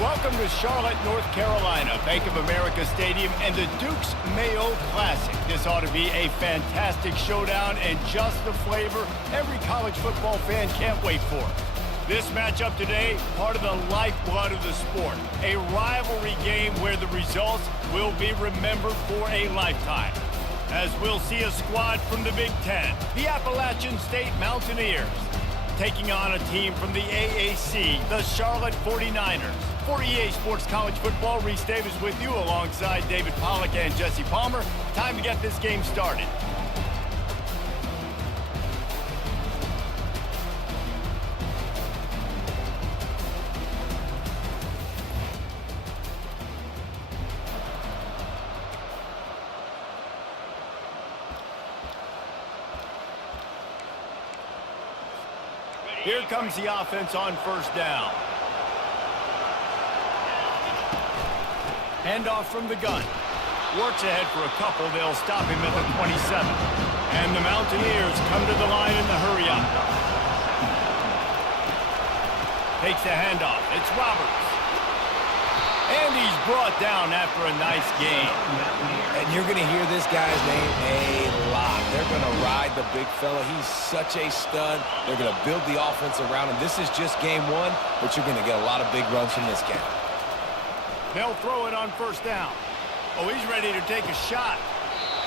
Welcome to Charlotte, North Carolina, Bank of America Stadium, and the Duke's Mayo Classic. This ought to be a fantastic showdown and just the flavor every college football fan can't wait for. This matchup today, part of the lifeblood of the sport. A rivalry game where the results will be remembered for a lifetime. As we'll see a squad from the Big Ten, the Appalachian State Mountaineers, taking on a team from the AAC, the Charlotte 49ers. For EA Sports College Football, Reese Davis with you alongside David Pollack and Jesse Palmer. Time to get this game started. Here comes the offense on first down. Handoff from the gun. Works ahead for a couple. They'll stop him at the 27. And the Mountaineers come to the line in the hurry up. Takes the handoff. It's Roberts. And he's brought down after a nice gain. And you're going to hear this guy's name a lot. They're going to ride the big fella. He's such a stud. They're going to build the offense around him. This is just game one, but you're going to get a lot of big runs from this guy. They'll throw it on first down. Oh, he's ready to take a shot.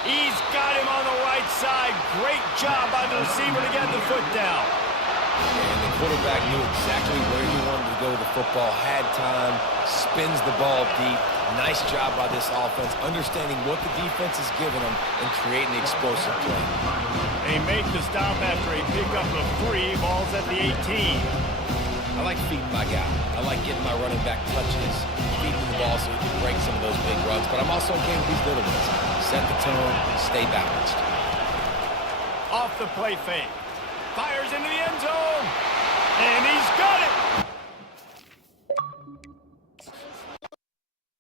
He's got him on the right side. Great job by the receiver to get the foot down. And the quarterback knew exactly where he wanted to go with the football, had time, spins the ball deep. Nice job by this offense, understanding what the defense is giving them and creating the explosive play. They make the stop after a pickup of 3. Ball's at the 18. I like feeding my guy. I like getting my running back touches, feeding the ball so he can break some of those big runs. But I'm also okay with these little ones. Set the tone, stay balanced. Off the play fake. Fires into the end zone. And he's got it.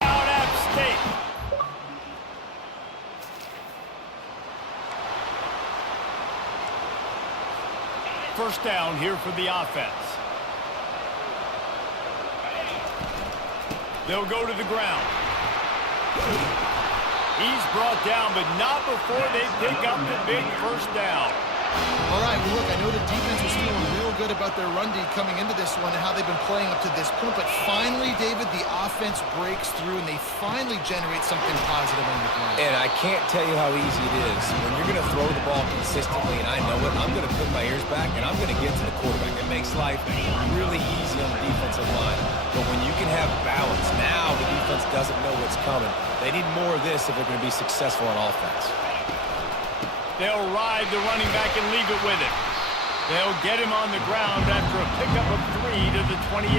Out App State. First down here for the offense. They'll go to the ground. He's brought down, but not before they pick up the big first down. All right, well, look, I know the defense was feeling real good about their run D coming into this one and how they've been playing up to this point, but finally, David, the offense breaks through and they finally generate something positive on the ground. And I can't tell you how easy it is. When you're going to throw the ball consistently, and I know it, I'm going to put my ears back and I'm going to get to the quarterback. It makes life really easy on the defensive line. But when you can have balance, now the defense doesn't know what's coming. They need more of this if they're going to be successful on offense. They'll ride the running back and leave it with him. They'll get him on the ground after a pickup of 3 to the 28.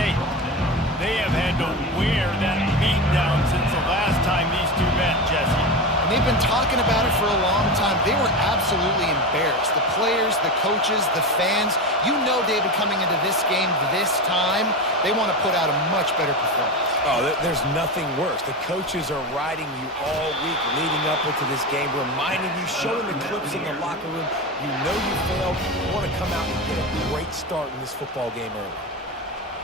They have had to wear that beat down since the last time these two met, Jesse. And they've been talking about it for a long time. They were absolutely embarrassed. The players, the coaches, the fans. You know, David, coming into this game this time, they want to put out a much better performance. Oh, there's nothing worse. The coaches are riding you all week leading up into this game, reminding you, showing the clips in the locker room. You know you failed. You want to come out and get a great start in this football game early.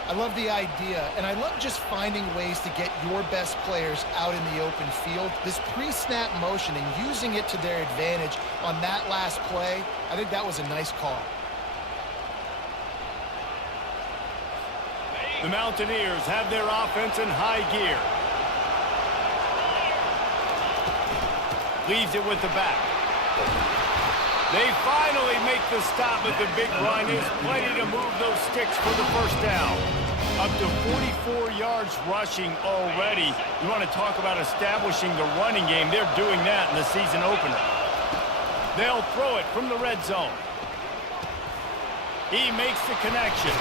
I love the idea, and I love just finding ways to get your best players out in the open field. This pre-snap motion and using it to their advantage on that last play, I think that was a nice call. The Mountaineers have their offense in high gear. Leaves it with the back. They finally make the stop, but the big run is plenty to move those sticks for the first down. Up to 44 yards rushing already. You want to talk about establishing the running game. They're doing that in the season opener. They'll throw it from the red zone. He makes the connection.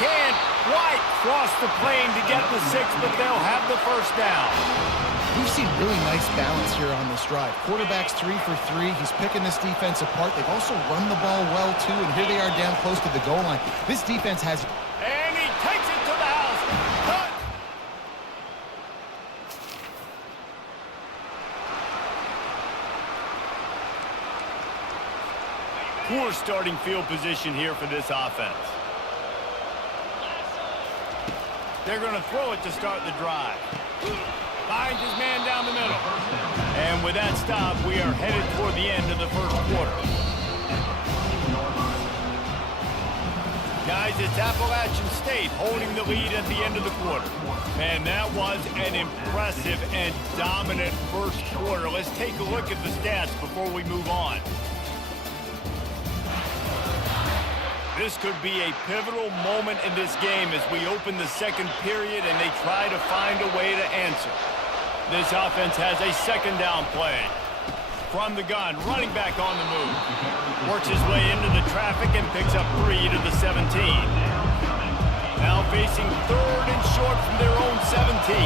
Can't quite cross the plane to get the 6, but they'll have the first down. We've seen really nice balance here on this drive. Quarterback's 3 for 3. He's picking this defense apart. They've also run the ball well, too, and here they are down close to the goal line. This defense has... And he takes it to the house. Cut. Poor starting field position here for this offense. They're going to throw it to start the drive. Finds his man down the middle. And with that stop, we are headed toward the end of the first quarter. Guys, it's Appalachian State holding the lead at the end of the quarter. Man, that was an impressive and dominant first quarter. Let's take a look at the stats before we move on. This could be a pivotal moment in this game as we open the second period and they try to find a way to answer. This offense has a second down play. From the gun, running back on the move. Works his way into the traffic and picks up 3 to the 17. Now facing third and short from their own 17.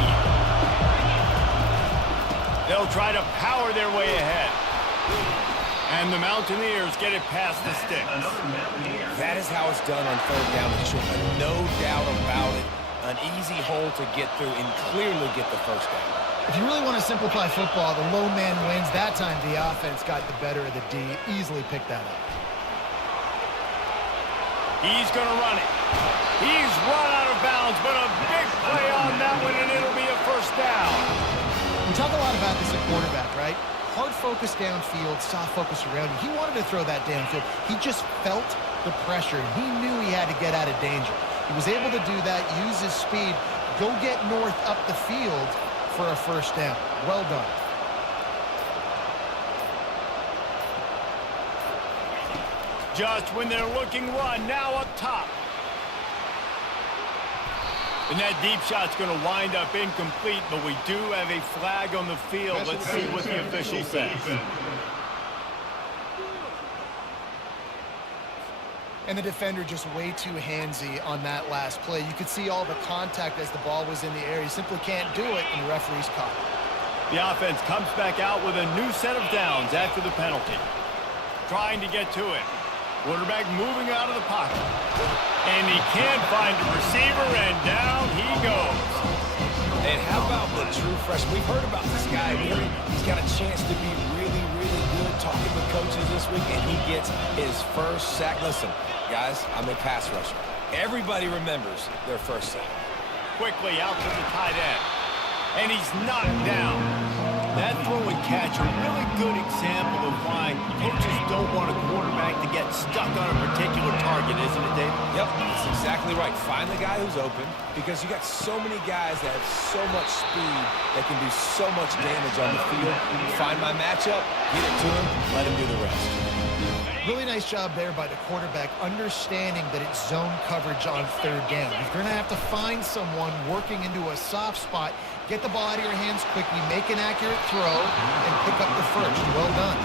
They'll try to power their way ahead. And the Mountaineers get it past the sticks. That is how it's done on third down and short. No doubt about it. An easy hole to get through and clearly get the first down. If you really want to simplify football, the low man wins. That time the offense got the better of the D. Easily picked that up. He's going to run it. He's run out of bounds, but a big play on that one, and it'll be a first down. We talk a lot about this at quarterback, right? Hard focus downfield, soft focus around you. He wanted to throw that downfield. He just felt the pressure, and he knew he had to get out of danger. He was able to do that, use his speed, go get north up the field for a first down. Well done. Just when they're looking run, now up top. And that deep shot's going to wind up incomplete, but we do have a flag on the field. Let's see what the official says. And the defender just way too handsy on that last play. You could see all the contact as the ball was in the air. He simply can't do it, and the referee's caught it. The offense comes back out with a new set of downs after the penalty. Trying to get to it. Quarterback moving out of the pocket. And he can't find a receiver, and down he goes. And how about the true freshman? We've heard about this guy. He's got a chance to be really, really good. Talking with coaches this week, and he gets his first sack. Listen, guys, I'm a pass rusher. Everybody remembers their first sack. Quickly out to the tight end. And he's knocked down. That throw and catch, a really good example of why coaches don't want a quarterback to get stuck on a particular target, isn't it, David? Yep, that's exactly right. Find the guy who's open, because you got so many guys that have so much speed that can do so much damage on the field. Find my matchup, get it to him, let him do the rest. Really nice job there by the quarterback, understanding that it's zone coverage on third down. You're going to have to find someone working into a soft spot, get the ball out of your hands quickly, make an accurate throw, and pick up the first. Well done.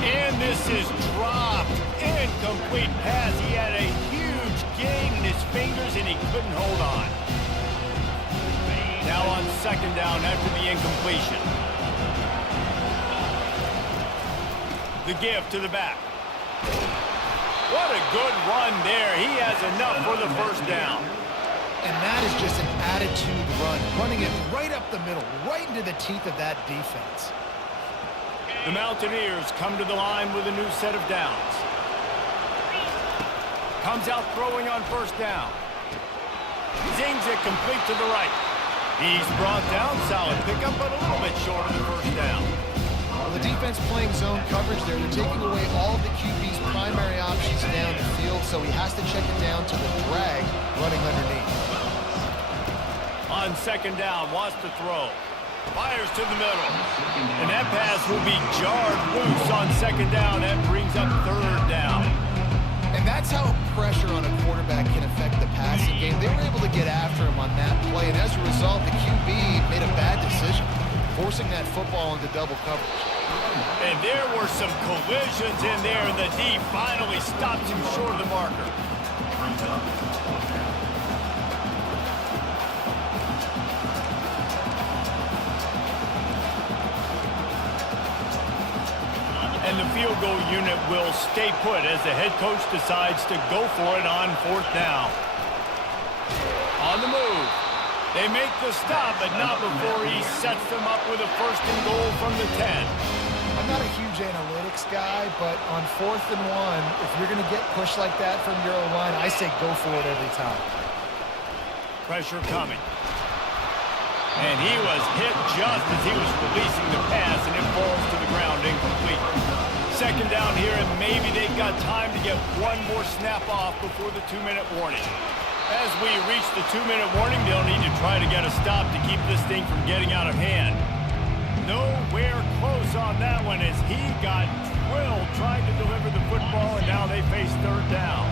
And this is dropped. Incomplete pass. He had a huge gain in his fingers, and he couldn't hold on. Now on second down after the incompletion. The give to the back. What a good run there. He has enough for the first down. And that is just an attitude run, running it right up the middle, right into the teeth of that defense. The Mountaineers come to the line with a new set of downs. Comes out throwing on first down. Zings it complete to the right. He's brought down, solid pickup, but a little bit short of the first down. Well, the defense playing zone coverage there. They're taking away all the QB's primary options down the field, so he has to check it down to the drag running underneath. On second down, wants to throw. Fires to the middle. And that pass will be jarred loose on second down. That brings up third down. And that's how pressure on a quarterback can affect the passing game. They were able to get after him on that play, and as a result, the QB made a bad decision, forcing that football into double coverage. And there were some collisions in there, and the D finally stops him short of the marker. And the field goal unit will stay put as the head coach decides to go for it on fourth down. On the move. They make the stop, but not before he sets them up with a first and goal from the 10. I'm not a huge analytics guy, but on 4th and 1, if you're going to get pushed like that from your O-line, I say go for it every time. pressure coming. And he was hit just as he was releasing the pass, and it falls to the ground incomplete. Second down here, and maybe they've got time to get one more snap off before the 2-minute warning. As we reach the 2-minute warning, they'll need to try to get a stop to keep this thing from getting out of hand. Nowhere close on that one as he got drilled trying to deliver the football, and now they face third down.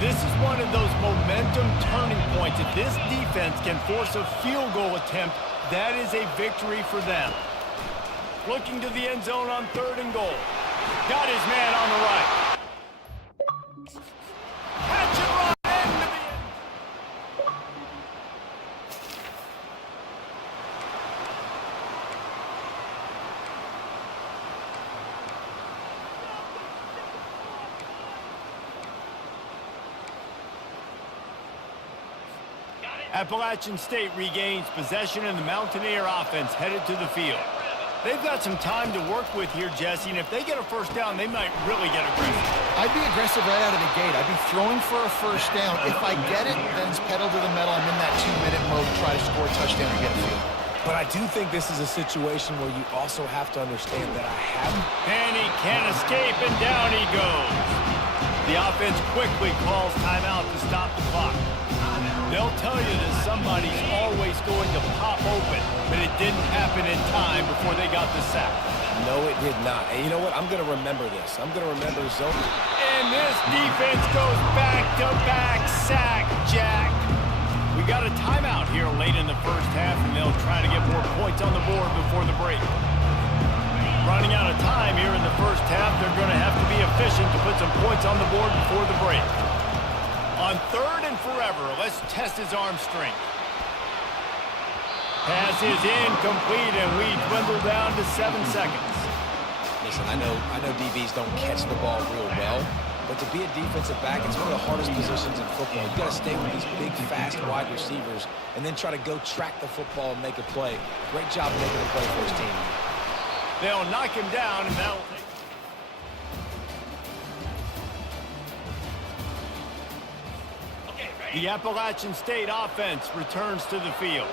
This is one of those momentum turning points. If this defense can force a field goal attempt, that is a victory for them. Looking to the end zone on 3rd and goal. Got his man on the right. Catch and run into the end. Appalachian State regains possession, and the Mountaineer offense headed to the field. They've got some time to work with here, Jesse, and if they get a first down, they might really get aggressive. I'd be aggressive right out of the gate. I'd be throwing for a first down. If I get it, then it's pedal to the metal. I'm in that 2-minute mode to try to score a touchdown or get a field. But I do think this is a situation where you also have to understand that I haven't. And he can't escape, and down he goes. The offense quickly calls timeout to stop the clock. They'll tell you that somebody's always going to pop open, but it didn't happen in time before they got the sack. No, it did not. And you know what? I'm going to remember this. I'm going to remember zone. And this defense goes back-to-back sack, Jack. We got a timeout here late in the first half, and they'll try to get more points on the board before the break. Running out of time here in the first half, they're going to have to be efficient to put some points on the board before the break. On 3rd and forever, let's test his arm strength. Pass is incomplete, and we dwindle down to 7 seconds. Listen, I know DBs don't catch the ball real well, but to be a defensive back, it's one of the hardest positions in football. You got to stay with these big, fast wide receivers and then try to go track the football and make a play. Great job making a play for his team. They'll knock him down, and that'll take... The Appalachian State offense returns to the field.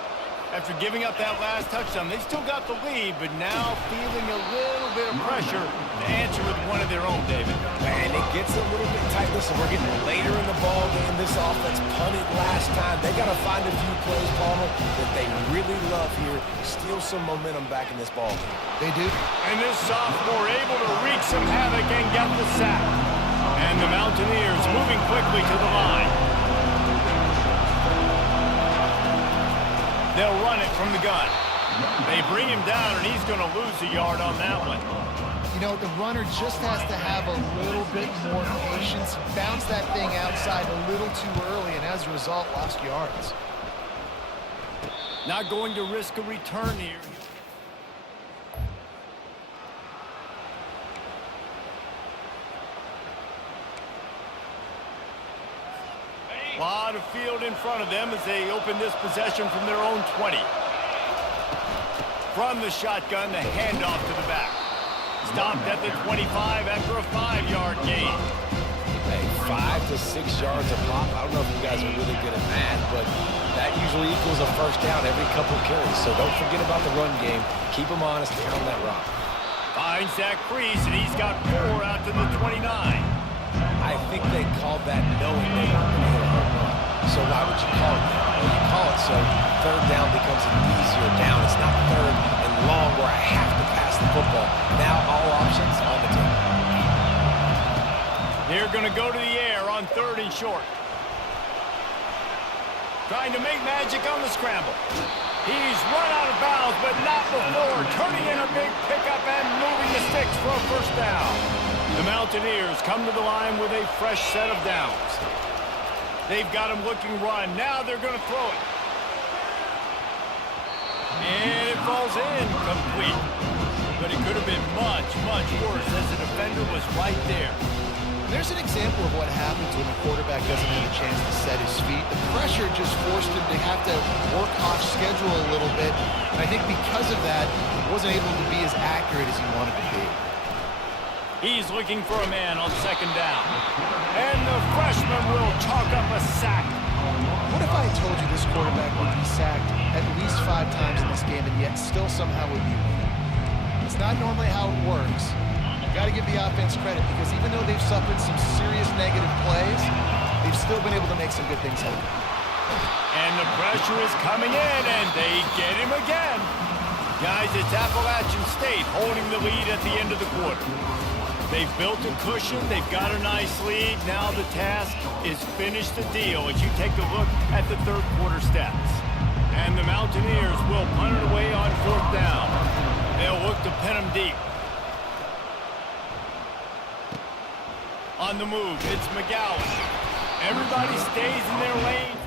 After giving up that last touchdown, they still got the lead, but now feeling a little bit of pressure to answer with one of their own, David. And it gets a little bit tight. Listen, we're getting later in the ball game. This offense punted last time. They got to find a few plays, Palmer, that they really love here. Steal some momentum back in this ball game. They do. And this sophomore able to wreak some havoc and get the sack. And the Mountaineers moving quickly to the line. They'll run it from the gun. They bring him down, and he's going to lose a yard on that one. You know, the runner just has to have a little bit more patience. Bounce that thing outside a little too early, and as a result, lost yards. Not going to risk a return here. A lot of field in front of them as they open this possession from their own 20. From the shotgun, the handoff to the back. Stopped at the 25 after a 5-yard gain. Hey, 5 to 6 yards a pop. I don't know if you guys are really good at math, but that usually equals a first down every couple of carries. So don't forget about the run game. Keep them honest and pound that rock. Finds that crease, and he's got 4 out to the 29. I think they called that knowing they weren't going to hit a home run. So why would you call it that? Well, you call it so third down becomes an easier down. It's not third and long where I have to pass the football. Now all options on the table. They're going to go to the air on 3rd and short. Trying to make magic on the scramble. He's run out of bounds, but not before turning in a big pickup and moving the sticks for a first down. The Mountaineers come to the line with a fresh set of downs. They've got him looking run. Now they're going to throw it. And it falls in complete. But it could have been much, much worse as the defender was right there. There's an example of what happens when a quarterback doesn't have a chance to set his feet. The pressure just forced him to have to work off schedule a little bit. And I think because of that, he wasn't able to be as accurate as he wanted to be. He's looking for a man on 2nd down. And the freshman will chalk up a sack What if I told you this quarterback would be sacked at least 5 times in this game and yet still somehow would be winning? It's not normally how it works. You got to give the offense credit because even though they've suffered some serious negative plays, they've still been able to make some good things happen. And the pressure is coming in, and they get him again. Guys, it's Appalachian State holding the lead at the end of the quarter. They've built a cushion. They've got a nice lead. Now the task is finish the deal as you take a look at the third quarter stats. And the Mountaineers will punt it away on 4th down. They'll look to pin them deep. On the move, it's McGowan. Everybody stays in their lane.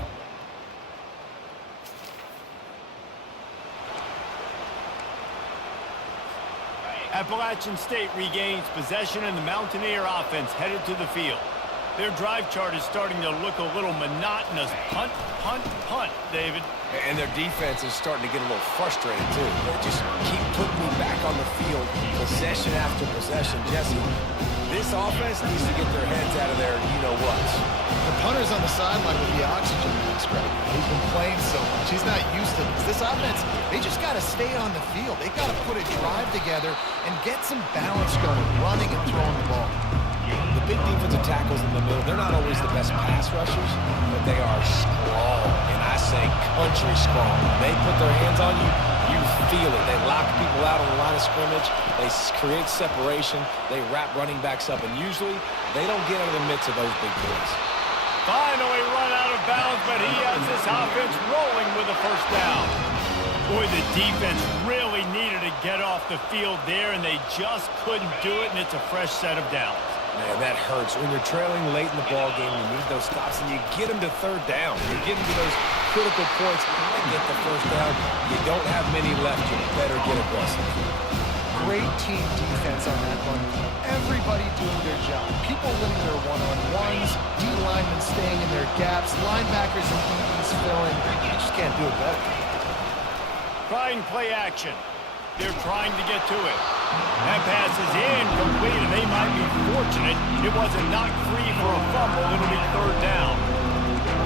Appalachian State regains possession and the Mountaineer offense headed to the field. Their drive chart is starting to look a little monotonous. Punt, punt, punt, David. And their defense is starting to get a little frustrated, too. They just keep putting me back on the field, possession after possession. Jesse, this offense needs to get their heads out of there, you-know-what. The punter's on the sideline with the oxygen mask right now. He's been playing so much. He's not used to this. This offense, they just got to stay on the field. They got to put a drive together and get some balance going, running and throwing the ball. The big defensive tackles in the middle, they're not always the best pass rushers, but they are strong, and I say country strong. When they put their hands on you, you feel it. They lock people out on the line of scrimmage. They create separation. They wrap running backs up, and usually they don't get out of the midst of those big boys. Finally run out of bounds, but he has this offense rolling with a first down. Boy, the defense really needed to get off the field there, and they just couldn't do it, and it's a fresh set of downs. Man, that hurts. When you're trailing late in the ball game, you need those stops, and you get them to 3rd down. You get them to those critical points and get the first down. You don't have many left. You better get aggressive. Great team defense on that one. Everybody doing their job. People winning their one-on-ones, D-linemen staying in their gaps, linebackers and DBs filling. You just can't do it better. Trying play action. They're trying to get to it. That pass is incomplete, and they might be fortunate it wasn't knocked free for a fumble. It'll be 3rd down.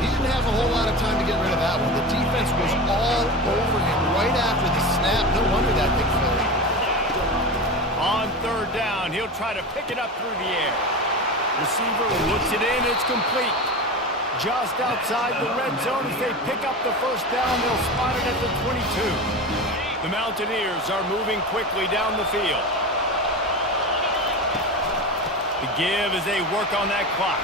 He didn't have a whole lot of time to get rid of that one. The defense was all over him right after the snap. No wonder that thing fell. On 3rd down, he'll try to pick it up through the air. Receiver looks it in. It's complete. Just outside the red zone as they pick up the first down. They'll spot it at the 22. The Mountaineers are moving quickly down the field. The give as they work on that clock.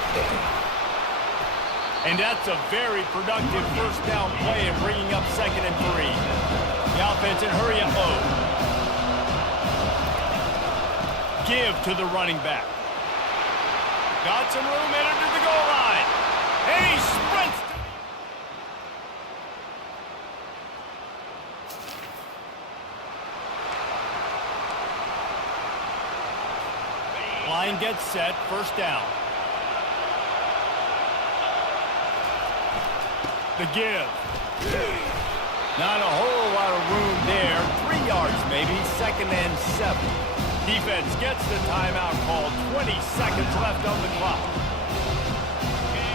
And that's a very productive first down play and bringing up 2nd and 3. The offense in hurry-up mode. Give to the running back. Got some room in under the goal line. And he sprints. Line gets set, first down. The give. Not a whole lot of room there. 3 yards maybe, 2nd and 7. Defense gets the timeout called. 20 seconds left on the clock.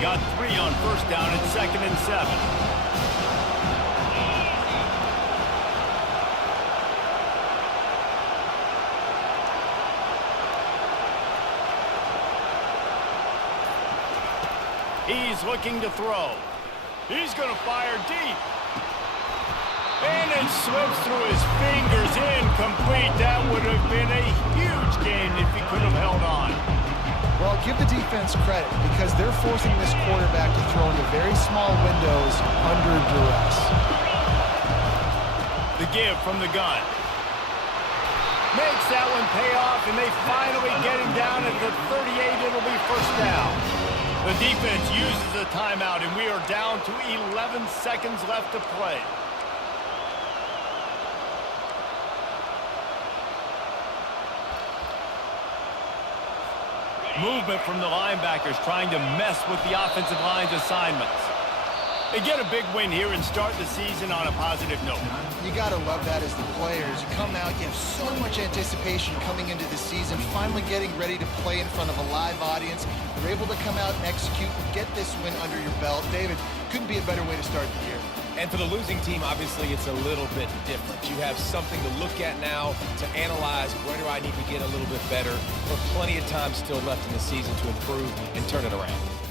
Got 3 on first down at 2nd and 7. He's looking to throw. He's going to fire deep. And it slips through his fingers, incomplete. That would have been a huge game if he could have held on. Well, give the defense credit because they're forcing this quarterback to throw into very small windows under duress. The give from the gun. Makes that one pay off, and they finally get him down at the 38. It'll be first down. The defense uses a timeout, and we are down to 11 seconds left to play. Movement from the linebackers trying to mess with the offensive line's assignments. They get a big win here and start the season on a positive note. You got to love that as the players. You come out, you have so much anticipation coming into the season, finally getting ready to play in front of a live audience. You're able to come out and execute and get this win under your belt. David, couldn't be a better way to start the year. And for the losing team, obviously, it's a little bit different. You have something to look at now to analyze where do I need to get a little bit better, but plenty of time still left in the season to improve and turn it around.